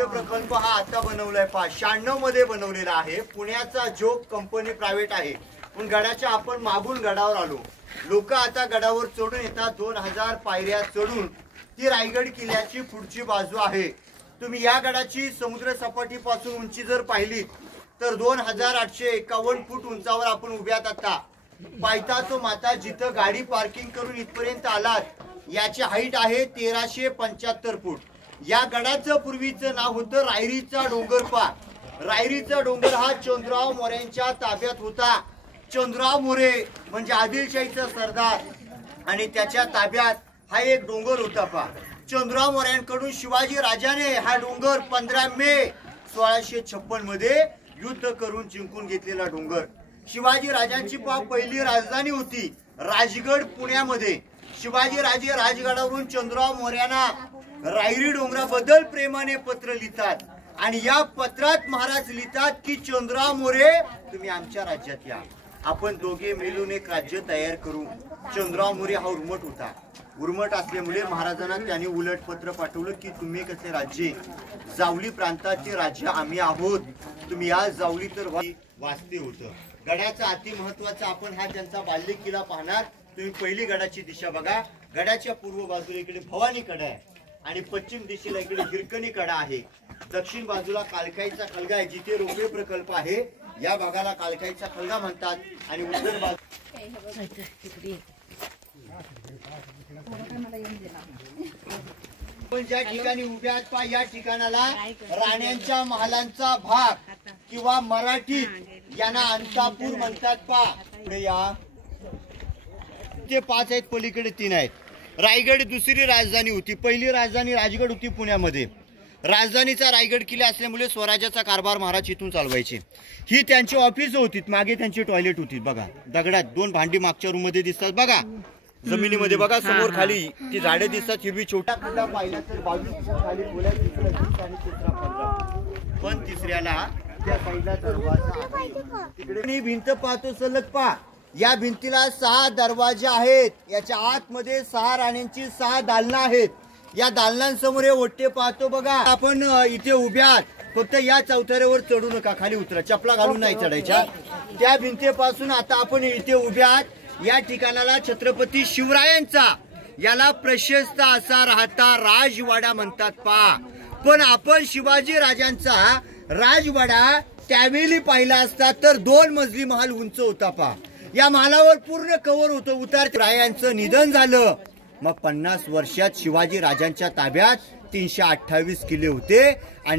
रौप्य प्रकल्प हा आता बनवलाय 96 मध्ये बनवलेला आहे। पुण्याचा जोग कंपनी प्रायव्हेट आहे। पण गडाच्या आपण मागून गडावर आलो। लोक आता गडावर चढून येतात। 2000 पायऱ्या चढून ती रायगड किल्ल्याची पुढची बाजू आहे। तुम्ही या गडाची समुद्र सपाटीपासून उंची जर पाहिली तर 2851 फूट उंचावर आपण उभ्यात आता। पायथ्याचो माता जिथं गाडी पार्किंग करून इथपर्यंत आलात याची हाईट आहे 1375 फूट। या गडाचं पूर्वीचं नाव होतं रायरीचा डोंगर। रायरीचा डोंगर हा चंद्रराव मोऱ्यांच्या ताब्यात होता। चंद्रराव मोरे म्हणजे आदिलशाहीचा सरदार आणि त्याच्या ताब्यात हा एक डोंगर होता। चंद्रराव मोऱ्यांकडून शिवाजी राजाने हा डोंगर 15 मे 1656 मध्ये युद्ध करून जिंकून घेतलेला डोंगर। शिवाजी राजांची पहिली राजधानी होती राजगड पुण्यामध्ये। शिवाजी राजे राजगडावरून चंद्रराव मोऱ्यांना रायरी डोंगराबद्दल प्रेमाने पत्र लिहितात आणि या पत्रात महाराज लिहितात की चंद्रराव मोरे तुम्ही आमच्या राज्यात या, आपण दोघे मिळून एक राज्य तयार करू। चंद्रराव मोरे हा उर्मट होता। उर्मट असल्यामुळे महाराजांना त्यांनी उलट पत्र पाठवलं की तुम्ही कसे राज्य, जावली प्रांताचे राज्य आम्ही आहोत, तुम्ही या जावली तर वाचते होतं। गडाचा अति महत्वाचा आपण हा त्यांचा बाल्य किल्ला पाहणार। तुम्ही पहिली गडाची दिशा बघा। गडाच्या पूर्व बाजूला इकडे भवानी कडा आहे आणि पश्चिम दिशेला इकडे हिरकणी कडा आहे। दक्षिण बाजूला कालकाईचा खळगा आहे जिथे रौप्य प्रकल्प आहे। या भागाला कालकाईचा खळगा म्हणतात आणि उत्तर बाजू पण ज्या ठिकाणी उभ्या आहेत या ठिकाणाला राण्यांच्या महालांचा भाग किंवा मराठीत यांना अंतापूर म्हणतात। पुढे या ते 5 आहेत, पलीकडे 3 आहेत। रायगड दुसरी राजधानी होती। पहिली राजधानी राजगड होती पुण्यामध्ये। राजधानीचा रायगड किल्ला असल्यामुळे स्वराज्याचा कारभार महाराज इथून चालवायचे। ही त्यांची ऑफिस होती, मागे त्यांची टॉयलेट होती बघा। दगडात 2 भांडी मागच्या रूम मध्ये दिसतात बघा, जमिनीमध्ये बघा। समोर खाली ती झाडे दिसतात हिरवी। छोटा खड्डा पाहिला तर 22 खाली बोला, आणि तिसरा 15 पण तिसऱ्याला त्या साईडला दरवाजा आहे। तिकडे भिंत पाहतो सलग या भिंतीला 6 दरवाजे आहेत। याच्या आतमध्ये 6 राण्यांची 6 दालनं आहेत। या दालनांसमोर हे ओटे पाहतो बघा। आपण इथे उभ्यात फक्त या चौथऱ्यावर चढू नका, खाली उतरा, चपला घालून नाही चढायच्या। त्या भिंतीपासून आता आपण इथे उभ्यात या ठिकाणाला छत्रपती शिवरायांचा याला प्रशस्त असा राहता राजवाडा म्हणतात पण आपण शिवाजी राजांचा राजवाडा त्यावेळी पाहिला असता तर 2 मजली महाल उंच होता या महालावर पूर्ण कव्हर होतं। उतार रायांचं निधन झालं मग 50 वर्षात शिवाजी राजांच्या ताब्यात 328 किल्ले होते आणि